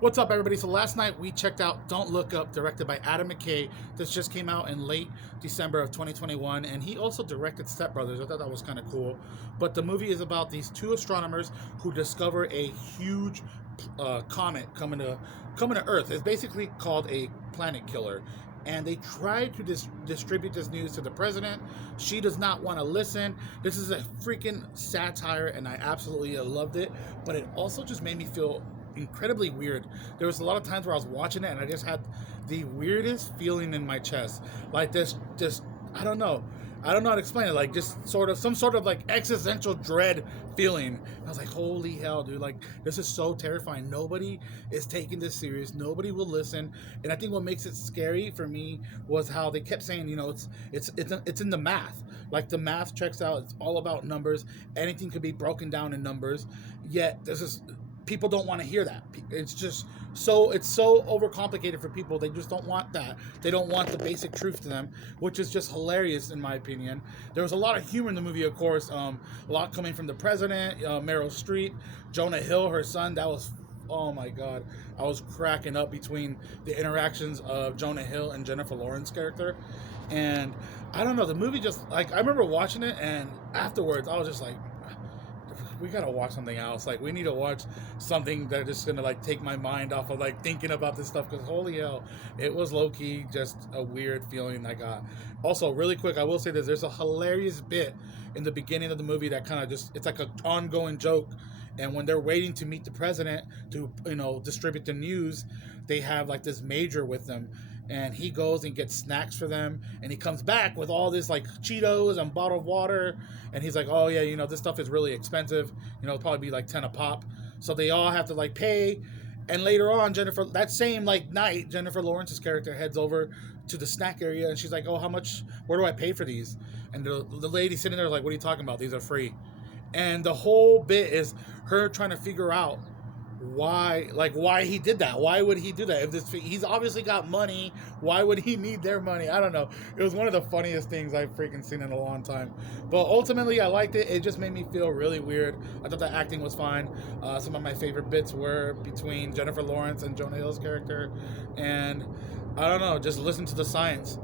What's up, everybody? So last night we checked out Don't Look Up, directed by Adam McKay. This just came out in late December of 2021, and he also directed Step Brothers. I thought that was kind of cool. But the movie is about these two astronomers who discover a huge comet coming to Earth. It's basically called a planet killer. And they try to distribute this news to the president. She does not want to listen. This is a freaking satire, and I absolutely loved it. But it also just made me feel incredibly weird. There was a lot of times where I was watching it and I just had the weirdest feeling in my chest. Like this just I don't know. I don't know how to explain it. Like just sort of some sort of like existential dread feeling. I was like, holy hell, dude! Like this is so terrifying. Nobody is taking this serious. Nobody will listen. And I think what makes it scary for me was how they kept saying, it's in the math. Like the math checks out. It's all about numbers. Anything could be broken down in numbers. Yet this is people don't want to hear that. It's so overcomplicated for people. They just don't want that. They don't want the basic truth to them, which is just hilarious in my opinion. There was a lot of humor in the movie, of course. A lot coming from the president, Meryl Streep, Jonah Hill, her son. That was, oh my god, I was cracking up between the interactions of Jonah Hill and Jennifer Lawrence's character. And I don't know, the movie just, like, I remember watching it, and afterwards I was just like, we gotta watch something else. Like, we need to watch something that is gonna like take my mind off of like thinking about this stuff. Because holy hell, it was low key just a weird feeling I got. Also, really quick, I will say this: there's a hilarious bit in the beginning of the movie that kind of just, it's like an ongoing joke. And when they're waiting to meet the president to distribute the news, they have like this major with them, and he goes and gets snacks for them, and he comes back with all this like Cheetos and bottled water, and he's like, oh yeah, this stuff is really expensive, it'll probably be like 10 a pop, so they all have to like pay. And later on, that same like night, Jennifer Lawrence's character heads over to the snack area, and she's like, oh, how much, where do I pay for these? And the lady sitting there like, what are you talking about, these are free. And the whole bit is her trying to figure out why he did that. Why would he do that? He's obviously got money, why would he need their money? I don't know. It was one of the funniest things I've freaking seen in a long time. But ultimately, I liked it. It just made me feel really weird. I thought the acting was fine. Some of my favorite bits were between Jennifer Lawrence and Jonah Hill's character. And I don't know, just listen to the science.